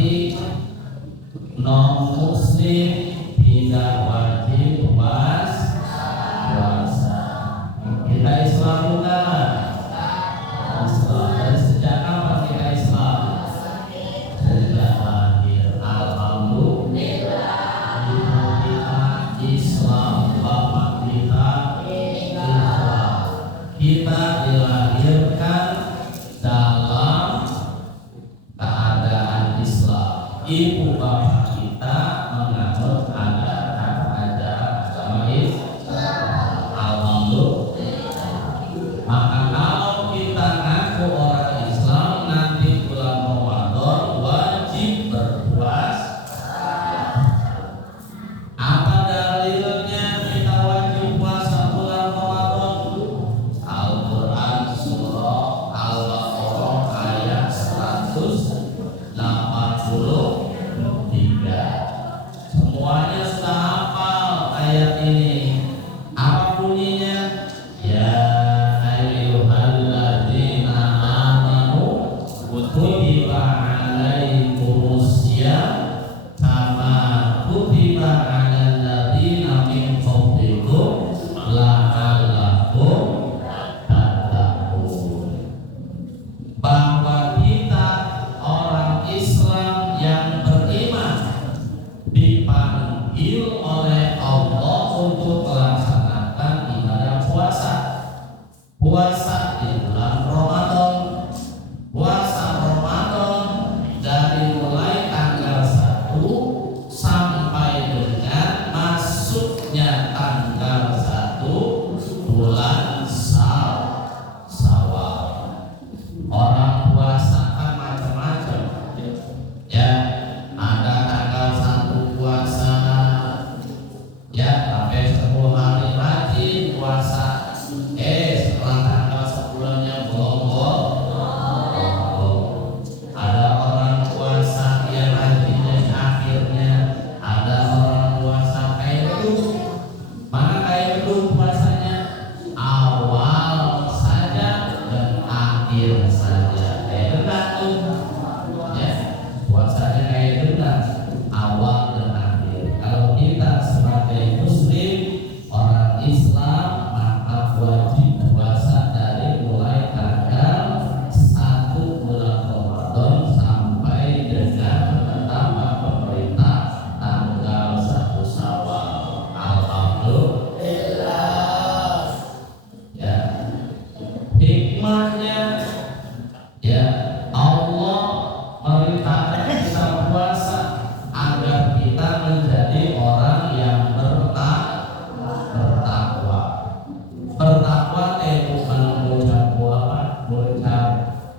berarti non muslim tidak wajib puasa. Kita Islam bukan? Islam. Dari sejak kapan kita Islam? Sejak lahir. Alhamdulillah. Kita Islam. Bapak kita Islam. Kita dilahirkan dalam keadaan Islam. Ibu bapak kita menganut agama Islam. Alhamdulillah. Maka kalau kita ngaku orang Islam, nanti bulan Ramadan wajib berpuasa. Apa dalilnya kita wajib puasa bulan Ramadan? Al-Quran surah Al-Baqarah ayat 183. Semuanya sudah hafal ayat ini. Apa bunyinya? Ya ayyuhalladzina amanu kutiba alaikumussyam kama kutiba alal ladzina min qablikum la'allakum tattaqun. Bahwa kita orang Islam yang beriman dipanggil oleh Allah untuk melaksanakan ibadah puasa. Puasa di bulan Ramadan. Puasa Ramadan dari mulai tanggal 1 sampai dengan masuknya tanggal 1 bulan Syawal. Orang puasa kan macam-macam. Ya, ada tanggal 1 puasa, ya sampai 10 hari rajin puasa. Setelah tanggal 10-nya bolong. Ada orang puasa yang rajinnya di akhirnya. Ada orang puasa kayak itu. Mana kayak itu puasanya? Awal saja dan akhir saja. Kayak tuh. Ya, puasanya kayak gendang, awal dan akhir. Kalau kita sebagai muslim orang Islam, maka wajib puasa dari mulai tanggal 1 bulan Ramadan sampai dengan penetapan pemerintah tanggal 1 Syawal. Alhamdulillah. Ya, hikmahnya, ya Allah merintahkan kita puasa agar kita menjadi orang yang bertakwa. Bertakwa bukan mengucap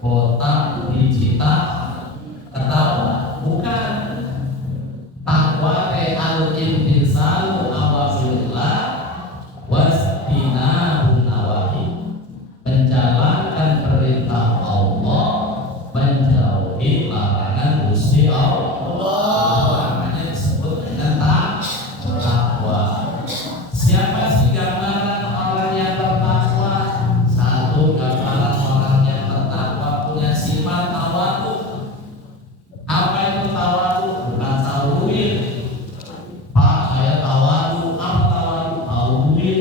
botak dicita ketawa, bukan. Takwa al-imtisalu awamirillah wastinabun nawahi, menjalankan perintah Allah, menjauhi larangan Gusti Allah. Namanya disebut dengan takwa. Siapa sih gambaran orang yang bertakwa? Satu, gambaran orang yang bertakwa punya sifat tawadhu. Apa itu tawadhu? Bukan tahu duit. Pak, saya tawadhu. Apa tawadhu? Tahu duit.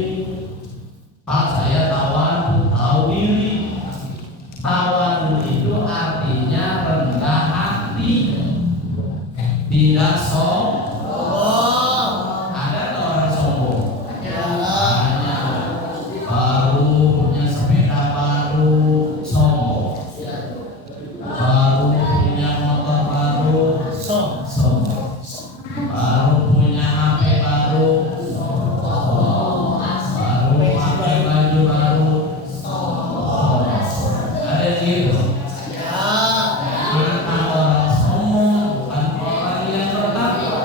Pak, saya tawadhu. Tahu diri. Tawadhu itu artinya rendah hati, tidak sombong. Ada orang sombong? Banyak. Baru punya sepeda baru sombong. Baru punya motor baru sombong. Baru punya HP baru sombong. Baru pakai baju baru sombong. Ada gitu. Kita orang sombong, bukan orang yang bertakwa.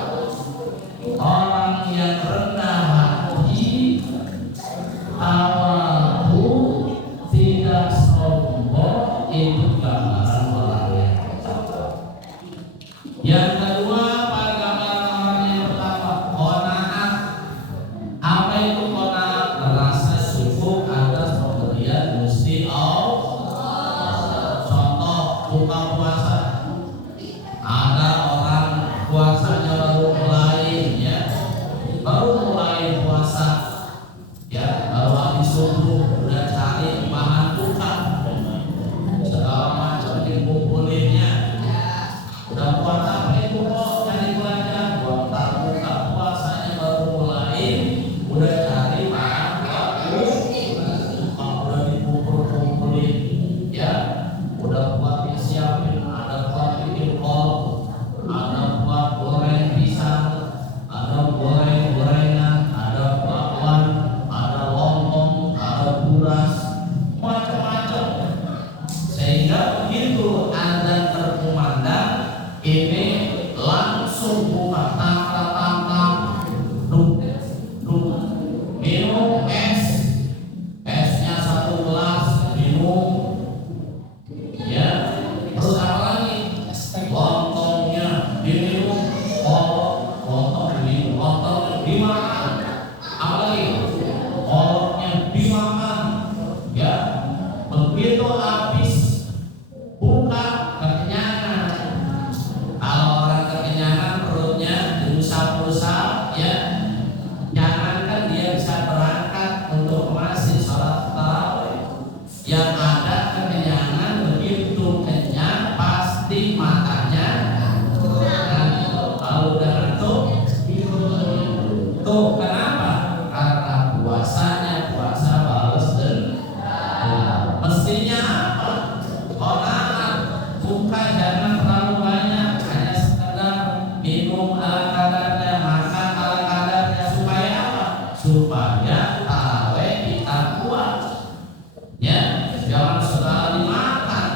Orang yang rendah hati, tawadhu, tidak sombong, itu gambaran orang yang bertakwa. Yang kedua, apa gambaran orang yang bertakwa? Qanaah. Apa itu qanaah? Rasa syukur atas pemberian Gusti Allah. Contoh buka puasa, ada ini langsung buka tangkap minum esnya 1 gelas minum ya. Terus apa lagi? Lontongnya diminum, lontong diminum, lontong dimakan. Apa lagi? Koloknya dimakan ya. Begitu habis buka kekenyangan. Kalau orang kekenyangan perutnya diusap-usap ya, jangankan dia bisa berangkat untuk masih sholat tarawih. Yang ada kekenyangan, begitu kenyang pasti matanya ngantuk. Kalau udah ngantuk tuh kenapa? Karena puasa balas dendam. Mestinya apa? Orang buka jangan terlalu banyak, hanya sekedar minum ala kadarnya, makan ala kadarnya. Supaya apa? Supaya tarawih kita kuat ya. Jangan sekali dimakan,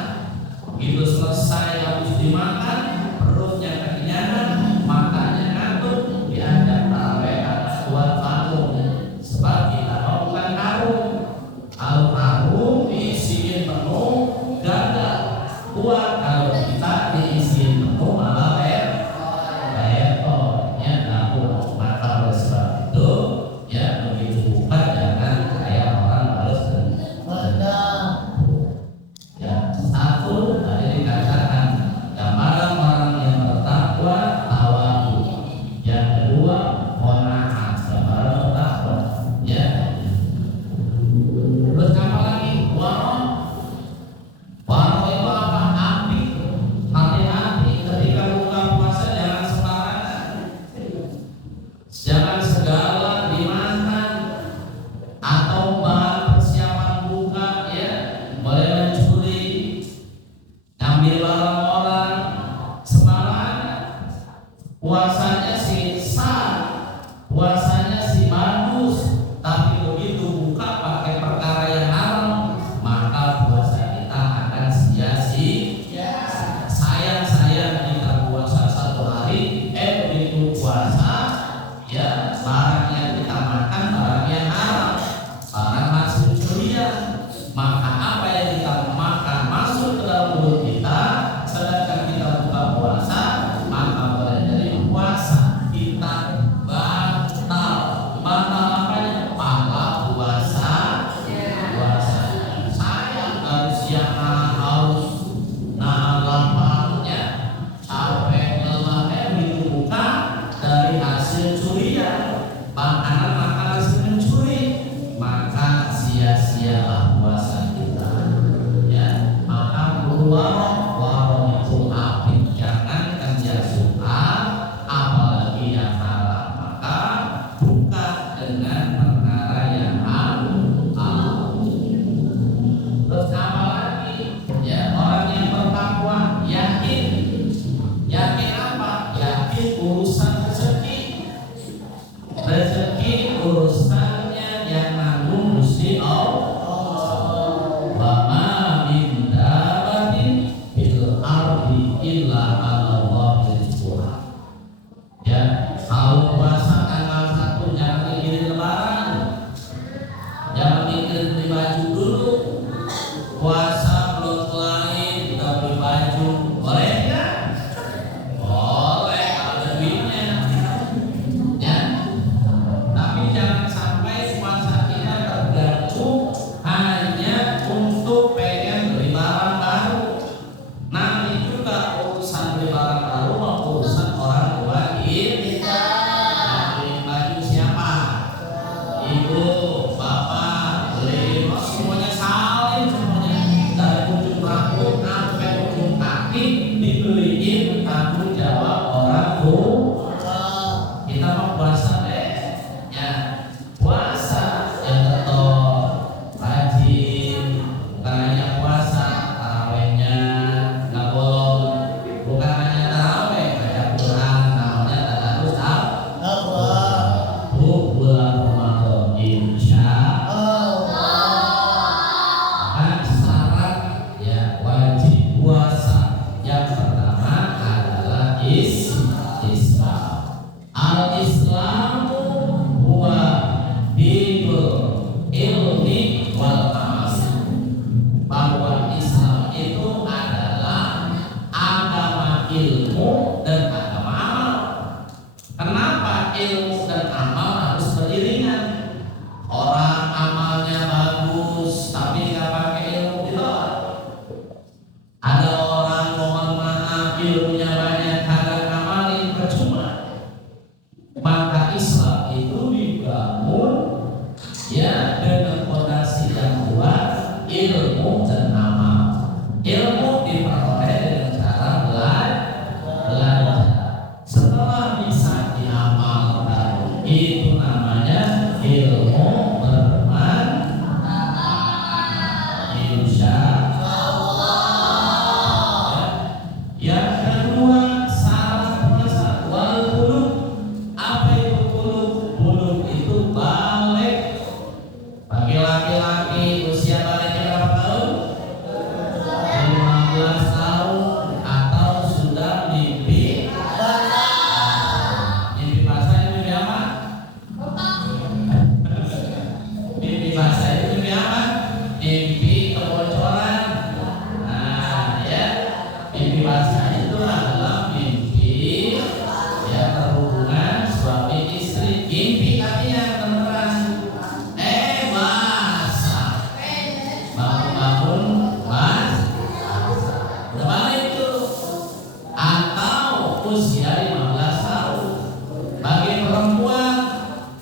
begitu selesai habis dimakan perutnya kekenyangan, matanya ngantuk, diajak tarawih harus kuat karung. Sebab kita bukan karung. Kalau karung diisiin penuh gagal kuat, kalau kita diisiin penuh malah repot ya. Maka oleh sebab itu ya, begitu buka jangan kayak orang harus dendam ya. Satu tadi dikatakan gambaran orang yang bertakwa tawadhu. Yang kedua qanaah, gambaran bertakwa ya. Terus apa lagi? Waro itu apa? Api. Hati-hati ketika buka puasa, jangan sembarangan. Jangan segala dimakan atau bahan persiapan buka ya. Boleh mencuri, ngambil barang orang, sembarangan. Puasanya sih sah, puasanya sih bagus, tapi begitu buka pakai perkara yang haram, maka puasa kita akan sia-sia. Sayang kita puasa 1 hari, begitu puasa ya, barang yang kita makan barang yang haram, barang hasil curian. Maka apa yang kita makan masuk ke dalam mulut kita, sedangkan kita buka puasa, maka boleh jadi puasa kita batal. Batal apanya? Pahala puasa. Sayang dari siang haus, laparnya, capek, lelah, begitu buka dari hasil curian, makanan hasil mencuri, maka sia-sialah puasa kita ya. Maka warung itu api, jangankan dia suka apalagi yang haram. Maka buka dengan perkara yang halal. Terus apa lagi? Ya, orang yang bertakwa yakin apa? Yakin urusan rezeki urusannya yang nanggung Gusti Allah. Wa ma min dabatin fil ardi illa 'ala Allahi rizquha. Ya, kalau puasa tanggal 1 jangan mikirin lebaran, jangan mikirin beli baju dulu. Puasa belum mulai udah beli baju, boleh nggak? Boleh kalau ada duitnya. Islam. Al-Islamu huwa dinul ilmi wal amal. Bahwa Islam itu adalah agama ilmu dan agama amal. Kenapa ilmu dan amal harus beriringan? Orang amalnya bagus tapi nggak pakai ilmu ditolak. Ada orang mohon maaf ilmunya banyak kagak ngamalin percuma. Maka Islam itu dibangun ya dengan fondasi yang kuat, ilmu dan amal. Ilmu diperoleh dengan cara belajar. Setelah bisa diamalkan, itu namanya ilmu bermanfaat. Insya yang kedua, syarat puasa wal bulugh. Apa itu bulugh? Bulugh itu balik. Bagi laki-laki usia baliknya berapa tahun? 15 tahun atau sudah mimpi basah. Mimpi basah itu mimpi apa? Mimpi basah itu mimpi apa? Mimpi kebocoran. Nah, ya. Mimpi basah itu adalah mimpi yang berhubungan suami istri. Mimpi artinya beneran. Basah. Bangun-bangun basah. Udah balik tuh. Atau usia 15 tahun. Bagi perempuan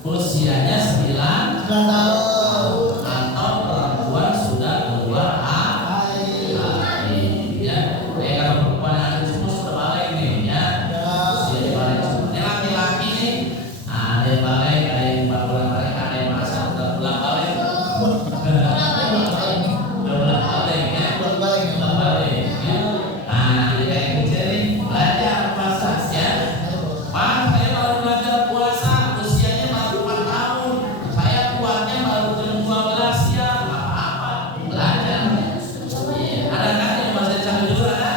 usianya 9 tahun. Atau perempuan sudah keluar haid. Ya, kalau perempuan ada cukup sudah balik nih ya. Usia balik cukup. Ini laki-laki nih. Ada yang balik, ada yang bulan balik, ada yang masa udah pulang balik. Udah pulang balik ya. Pulang balik ya. Nah, jadi kayak kecil nih belajar puasa ya. Pak, saya baru belajar puasa usianya baru 4 tahun. Saya kuatnya baru jam 12 ya. Nggak apa-apa, belajar. Iya, ada kan yang masih sampai dulu ada?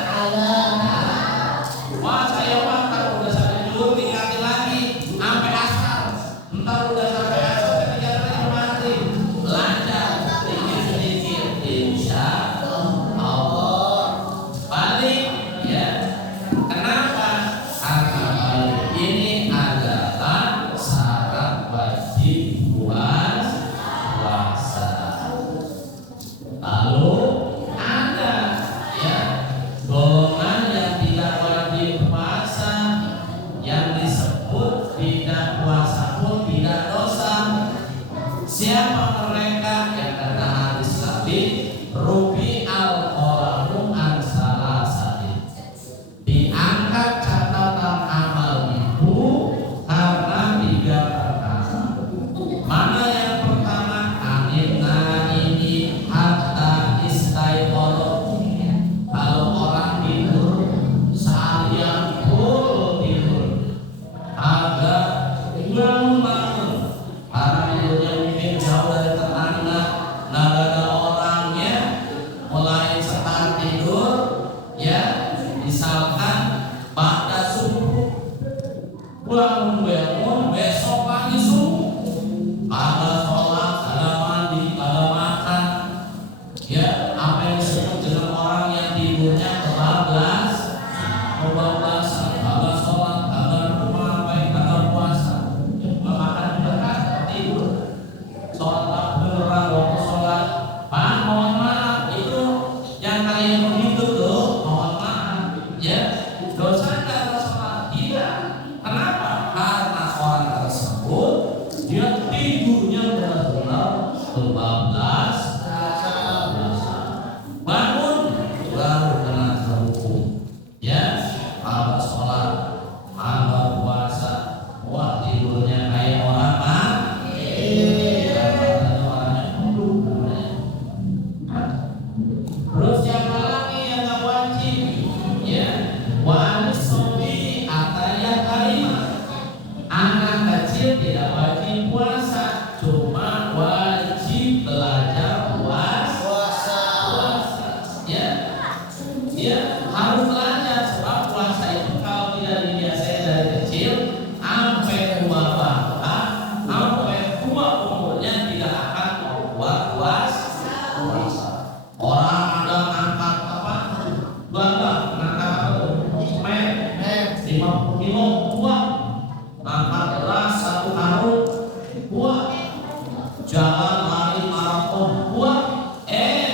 Wah, saya waktu udah sampai dulu tingkatin lagi sampai asar. Entar udah sampai asar ketika lagi mati. Belajar sedikit-sedikit insya Allah. Balik ya. Kenapa? Karena balik ini adalah syarat wajib puasa. Lalu ada ya golongan yang tidak wajib puasa yang disebut tidak puasa pun tidak dosa. Siapa mereka? Yang kata hadis Nabi, rubi al-qalamu an salasati. Diangkat catatan amal itu karena 3 perkara. Mana yang pertama? Anina ini hatta istaiqoro. Kalau orang tidur seharian full tidur, agak bangun-bangun karena tidurnya mungkin jauh dari tetangga, nggak ada orangnya, mulai start tidur ya, misalkan pada subuh bangun besok pagi subuh ada sholat, ada mandi, ada makan ya. Apa yang disebut dengan orang yang tidurnya kebablas, agak sholat, agak rumah baik, agak puasa, makan juga kan tidur. Sholat beneran waktu sholat, Pak mohon maaf itu yang kalian begitu tuh mohon maaf ya, dosa nggak ada sholat tidak. Kenapa? 50 kilo kuat, angkat beras 1 karung kuat, jalan lari maraton kuat.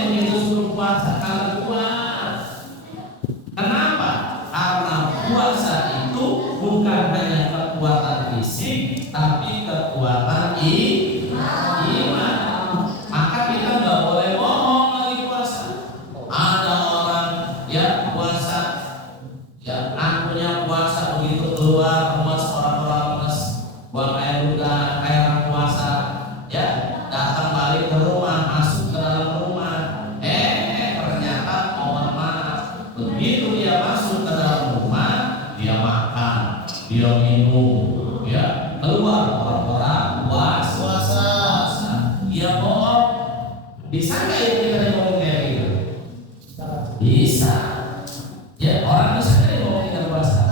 Begitu suruh puasa kagak kuat. Kenapa? Karena puasa itu bukan hanya kekuatan fisik, tapi kekuatan iman. Maka kita nggak boleh bohong lagi puasa. Ada orang ya puasa, ya akunya puasa begitu keluar emas orang-orang emas, buang air udah kayak puasa, ya datang balik ke rumah, masuk ke dalam rumah, ternyata mohon maaf, begitu dia masuk ke dalam rumah, dia makan, dia minum, ya keluar orang-orang puasa, dia bohong. Bisa nggak ya kita ngomong kayak gitu? Bisa. Ya orang bisa nggak ngomong kita puasa?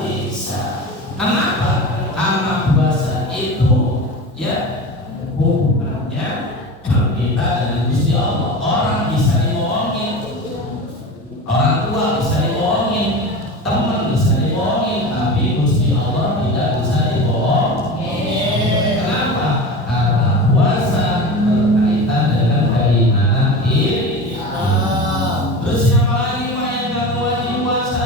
Bisa. Kenapa? Karena puasa itu ya hubungannya kita dengan Gusti Allah. Orang bisa dibohongin, orang tua bisa dibohongin, teman bisa dibohongin, tapi Gusti Allah tidak bisa dibohongin. Kenapa? Karena puasa berkaitan dengan keimanan kita. Terus siapa lagi Pak yang gak wajib puasa?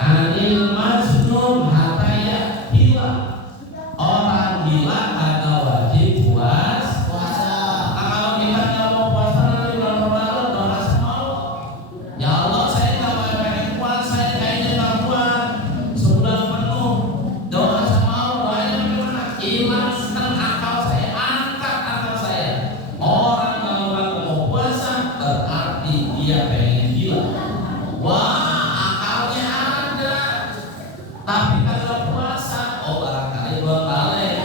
Anil majnun hatta yahtila. Orang gila kagak wajib puasa. Nah, kalau kita nggak mau puasa nanti bulan Ramadan udah rasa mau. Ya Allah, saya nggak pengen puasa, saya kayaknya nggak kuat sebulan penuh. Doa sama Allah, doanya bagaimana? Ilaskan akal saya, angkat akal saya. Orang kalau nggak mau puasa berarti dia pengen gila. Wah, akalnya ada, tapi kagak puasa. Oh, barangkali belum balik.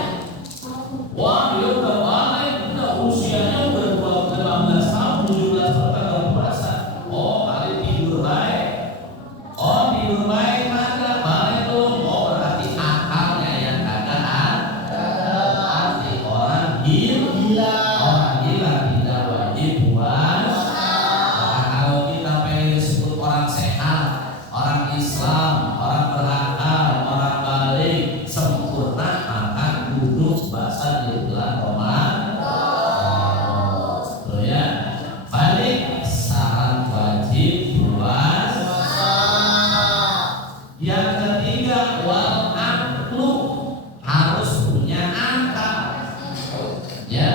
Wah, dia udah balik, udah usianya udah 15 tahun, 17 tahun kagak puasa. Oh, kali tidur baik. Oh, tidur baik kagak balik tuh. Oh, berarti akalnya yang kagak ada. Berarti orang gila. Orang gila tidak wajib puasa. Nah, kalau kita pengen disebut orang sehat, orang Islam, orang berakal, orang balik, sempurna, maka duduk basah di bulan Ramadan. Tuh ya, balik syarat wajib puasa. Yang ketiga, wal aqlu, harus punya akal. Ya,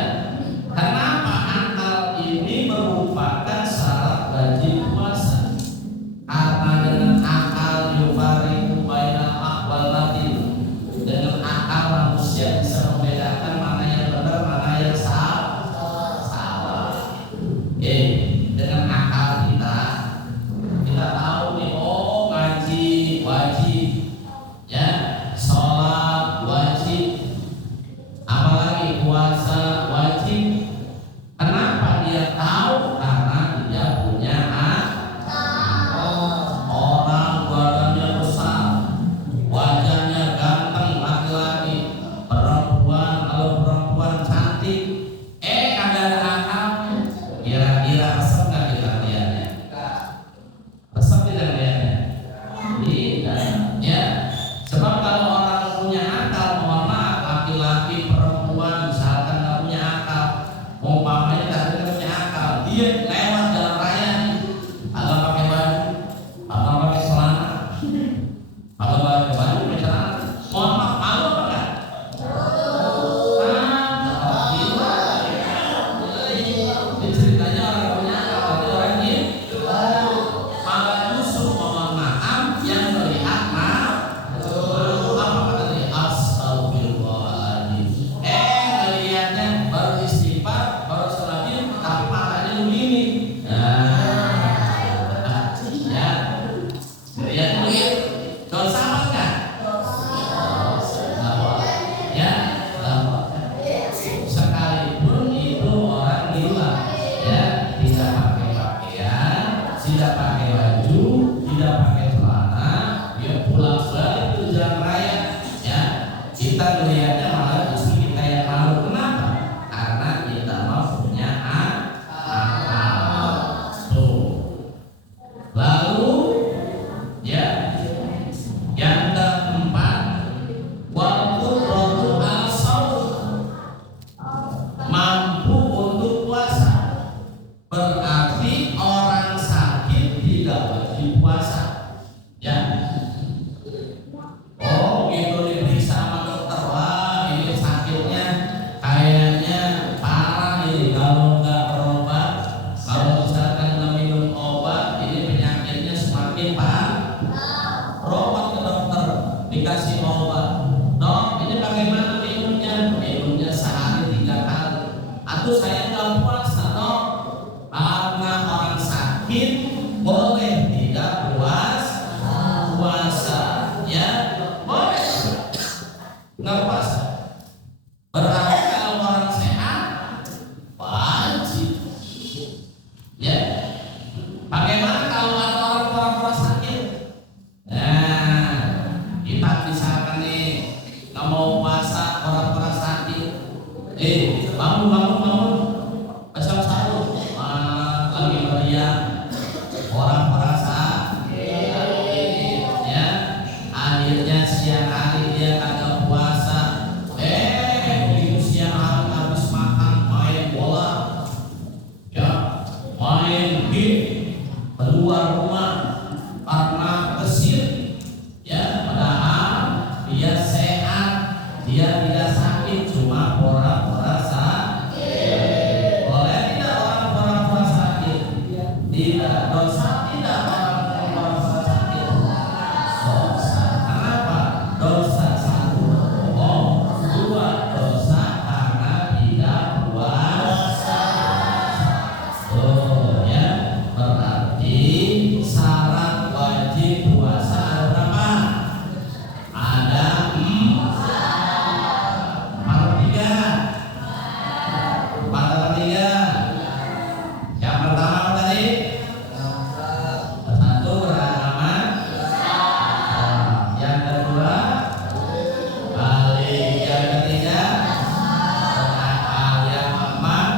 kenapa akal ini merupakan syarat wajib puasa? Karena dengan akal yufariqu bainal haq wal batil. Dengan akal manusia bisa membedakan mana yang benar, mana yang salah. Dengan akal kita tahu nih, oh ngaji wajib, ya sholat wajib, apalagi puasa wajib. Kenapa dia tahu? Karena dia punya akal. Orang badannya besar, wajahnya ganteng laki-laki, perempuan kalau perempuan cantik, kagak ada akal. Kira-kira resep nggak kita lihatnya? Resep tidak lihatnya? Tidak. Ya. Sebab kalau orang punya akal, mohon maaf, laki-laki, perempuan, misalkan nggak punya akal, umpamanya nggak punya akal, dia lewat jalan raya, agak pakai baju, agak pakai celana, agak pakai baju, pakai celana, mohon maaf, malu apa enggak? Gila. Ini ceritanya orang punya akal, tapi orang gila. Malah justru mohon maaf yang melihat maaf. Apa kata dia? Astagfirullahaladzim. Melihatnya baru istighfar, baru sholat, tapi matanya begini. Ya, lihat begitu. Dosa apa enggak? Nggak boleh. Ya, nggak boleh. Sekalipun itu orang gila, ya, tidak pakai pakaian, tidak pakai baju, tidak pakai celana, dia pulang balik ke jalan raya, ya, kita melihatnya malah justru kita yang malu. Kenapa? Karena kita mau punya akal. Tuh. Lalu, ya, yang dikasih obat. Dok, ini bagaimana minumnya? Minumnya sehari 3 kali. Atau saya nggak puasa, dok. Karena orang sakit boleh tidak puasa, ya boleh nggak puasa. Berarti kalau orang sehat wajib, ya. Bagaimana kalau ada orang sakit? Nah, kita misalkan nih nggak mau puasa, orang sakit, bangun, besok sahur, lagi meriah, orang sakit, ya. Akhirnya siang hari dia kagak puasa, begitu siang hari habis makan main bola, ya, main game, keluar rumah karena kesir, ya. Padahal dia sehat, dia tidak sakit, cuma pura-pura sakit. Boleh tidak orang pura-pura sakit? Tidak. Dosa tidak orang pura-pura sakit? Dosa. Kenapa? Dosa 1 bohong, 2 dosa karena tidak puasa. Oh ya, berarti syarat wajib puasa ada berapa? Ada 4. Yang pertama apa tadi? 1 beragama. Yang kedua balik. Yang ketiga berakal. Yang keempat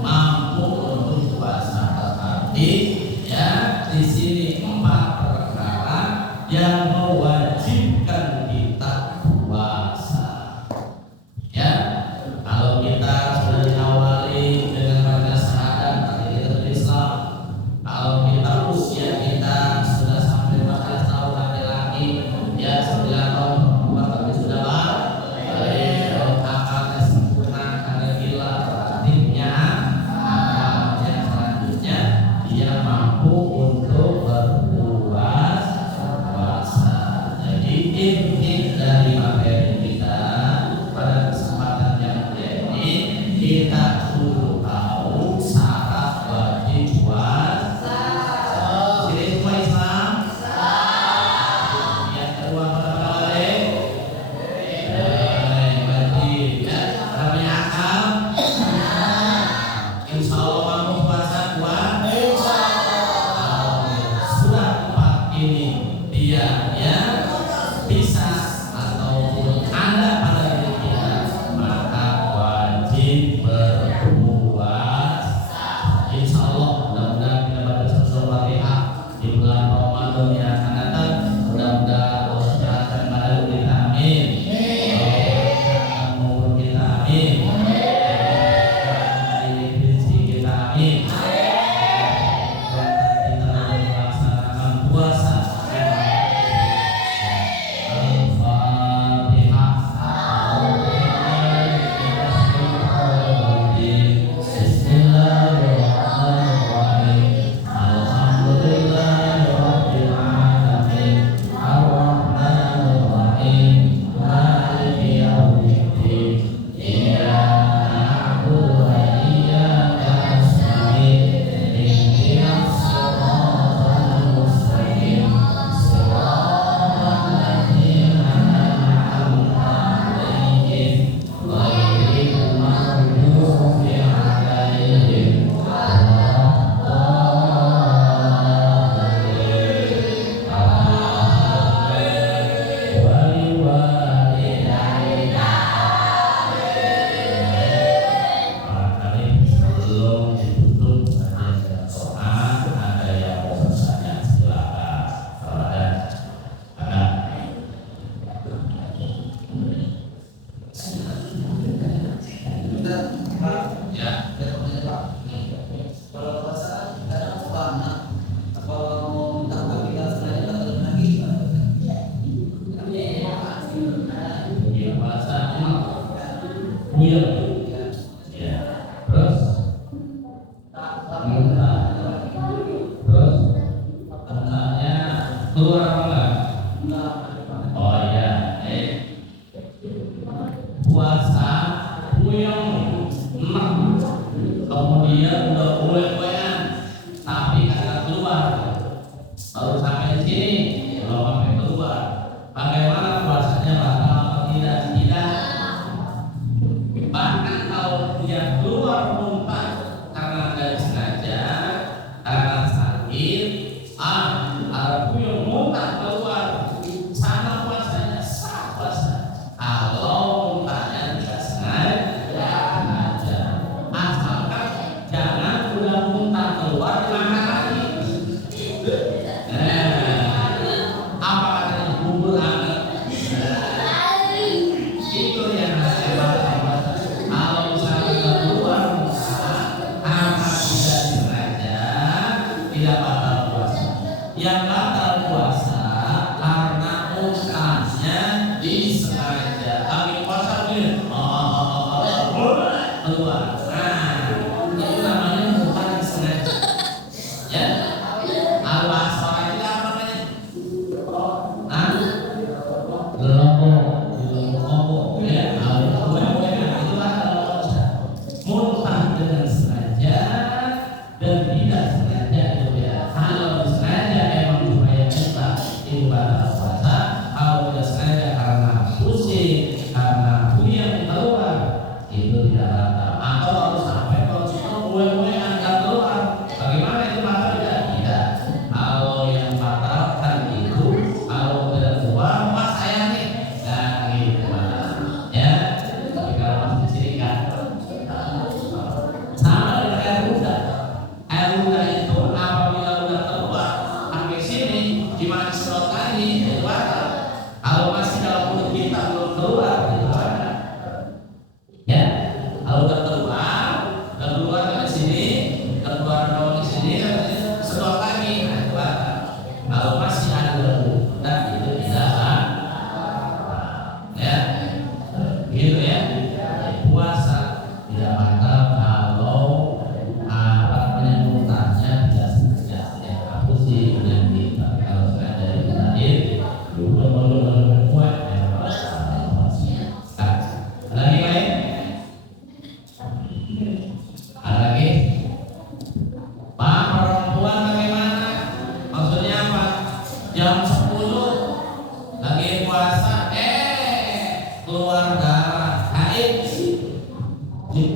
mampu untuk puasa. Berarti ya di sini 4 perkara yang mewajibkan kita puasa. Ya, kalau kita sudah diawali dengan baca syahadat, berarti kita sudah Islam. Kalau kita usia kita sudah sampai 14 tahun laki-laki, ya 9 tahun perempuan, tapi sudah balik. Kalau akalnya sempurna, karena gila, berarti punya akal. Yang selanjutnya dia mampu untuk berpuasa. Jadi inti dari materi kita pada kesempatan yang mulia ini, kita perlu tahu syarat wajib puasa. Jadi semua Islam. Yang kedua apa balik? Wajib, ya. Namanya akal. Insya Allah mampu puasa kuat. Sudah 4 ini dia ya bisa atau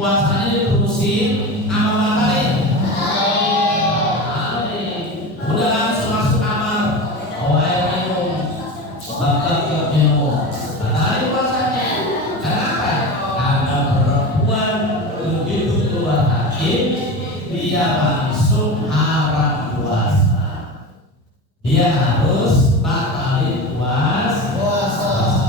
puasanya diterusin amal batalin. Udah langsung masuk kamar, bawa air minum, bakal minum, batalin puasanya. Kenapa? Karena perempuan begitu keluar haid, dia langsung haram puasa. Dia harus batalin puasa.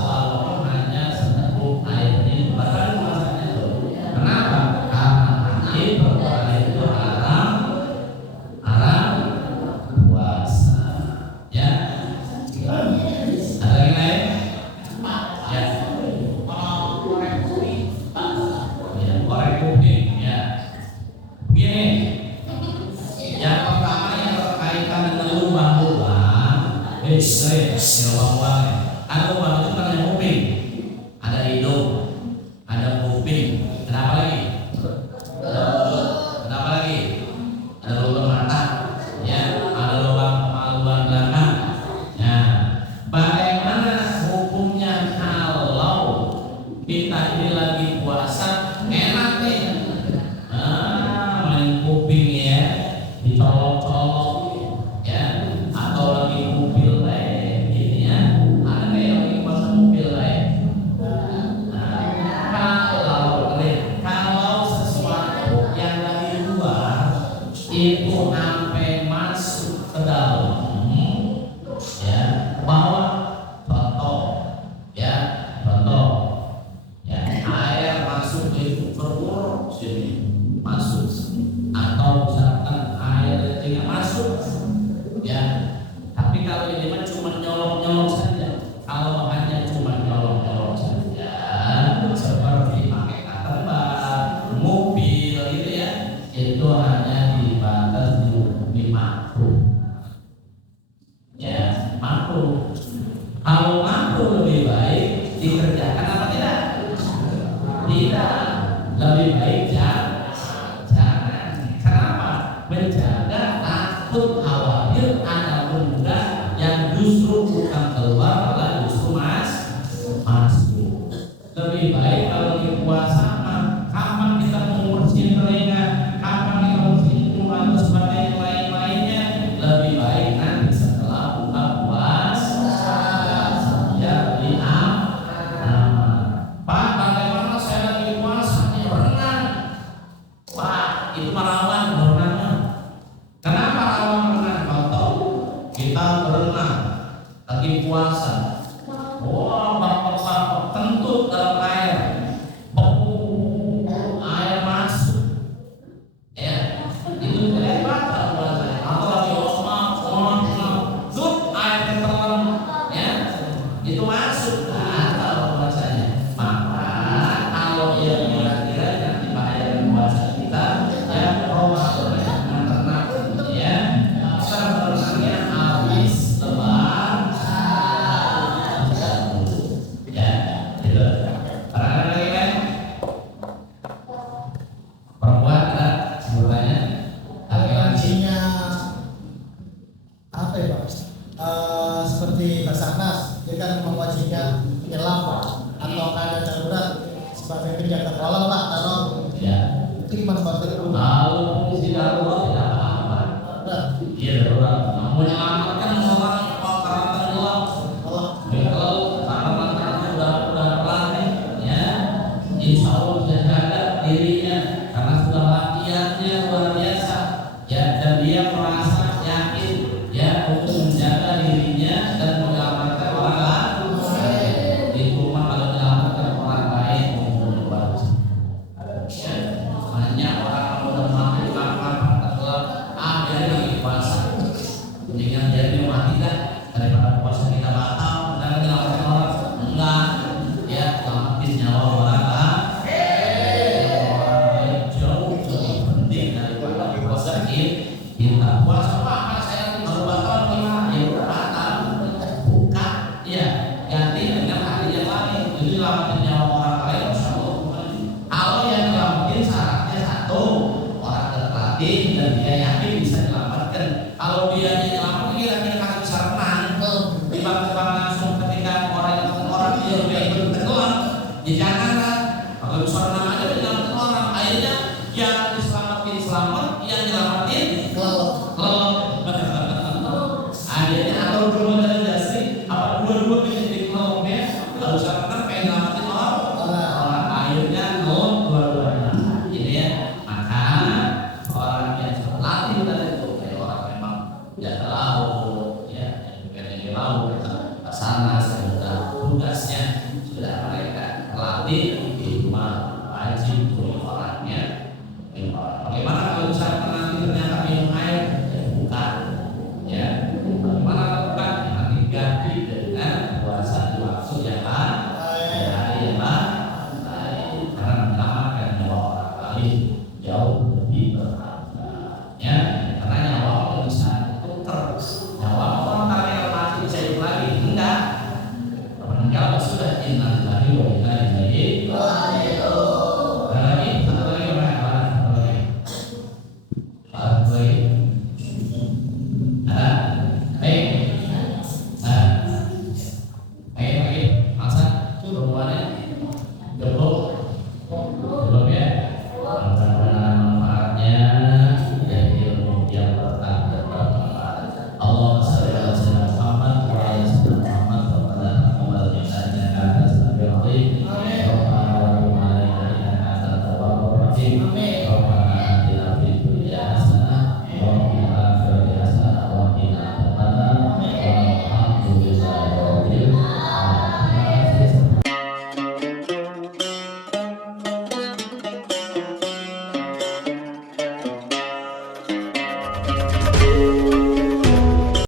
Walaupun hanya seteguk air minum, batalin puasanya tuh. Kenapa? Karena haid perempuan itu haram puasa. Ya. Ada yang lain? Ya. Ya, korek kuping. Ya. Begini. Yang pertama yang berkaitan dengan lubang-lubang, lubang-lubang. Ada lubang itu kan ada kuping, ada hidung, ada kuping. Ada apa lagi? Ada mulut. Ada apa lagi? Ada lubang mata. Ya, ada lubang lubang belakang. Ya. Bagaimana hukumnya kalau kita ini lagi puasa enak nih? Main kuping ya, dicolok-colok ya, atau lagi mobil ini ya, ada yang lagi puasa mobil kalau sesuatu yang lagi luar itu sampai masuk ke dalam, ya, bawa contoh, ya, air masuk itu berburuk sini masuk, atau misalkan air tidak masuk, ya. Tapi kalau ini mah cuma nyolong-nyolong saja, kalau bahannya cuma nyolong-nyolong saja, seperti pakai katerbar, mobil gitu ya, itu hanya dibatas di makruh. Ya, makruh. Kalau makruh lebih baik dikerjakan apa tidak? Tidak, lebih baik jangan. Kenapa? Menjaga takut khawatir ada benda yang justru bukan keluar malah justru masuk. Lebih baik kalau di puasa kapan kita mau bersihin telinga, kapan kita mau bersihin mulut atau sebagainya lain-lainnya, lebih baik nanti setelah buka puasa ya Pak, bagaimana saya lagi puasa nih berenang? Pak, itu rawan berenang. Kenapa rawan berenang? Contoh, kita berenang lagi puasa. Wah, bapak-bapak kentut dalam air. Air masuk. Ya, itu tidak batal puasanya. Atau lagi zup air ketelan, ya, itu masuk batal puasanya. Maka kalau ia kira-kira nanti bahaya puasa kita, ya Ramadan ternak, ya, sebenarnya habis lebar, ya, gitu. Pernah lagi kan? Perempuan ada sebutannya, laki-laki. Apa ya Pak? Seperti Basarnas, dia kan mewajibkan penyelam atau keadaan darurat sebagai penjaga kolam Pak, kalau Ya. itu gimana Pak? Kalau fungsi darurat tidak apa-apa. Iya darurat. Menyelamatkan orang karena tenggelam. Kalau karena udah latih, ya, insya Allah bisa jaga dirinya karena sudah latihannya luar biasa. Ya, dan dia merasa yakin ya untuk menjaga dirinya dan menyelamatkan orang lain. Itu mah kalau menyelamatkan orang lain umumnya bagus. Ya, hanya orang udah mati lapar tenggelam, dia lagi puasa. Mendingan jadi mati dah daripada puasa kita batal dan menyelamatkan orang. Enggak, ya selamatin nyawa orang lain jauh lebih penting daripada puasa kita. Puasa apa saya baru batal gimana? Ya udah batal, buka, ya ganti dengan hari yang lain. Jadi selamatin nyawa orang lain, insya Allah. Kalau yang nyelamatin syaratnya satu, orang terlatih dan dia yakin bisa menyelamatkan. Kalau dia nyelamatkan kira-kira kan bisa renang, tiba-tiba langsung ketika orang dia udah ikut tenggelam, ya jangan lah. Kalau bisa renang aja menyelamatkan orang, ayo berusaha benar pengen nyelamatin Orang. orang, akhirnya nol dua-duanya. Ini ya, maka orang yang terlatih tadi itu kayak orang memang jaga laut, ya, yang di laut, sana sudah tugasnya sudah mereka latih di rumah wajib untuk orangnya. Bagaimana kalau misalnya nanti ternyata minum air bukan, ya? Bagaimana kalau bukan? Nanti ganti dengan puasa di waktu yang lain, yang lain, karena menyelamatkan nyawa orang lain jauh lebih berharga. Ya, karena nyawa orang bisa tuker, nyawa orang kalian mati bisa hidup lagi, enggak? Meninggal sudah innalillahi wa inna ilaihi raji'un.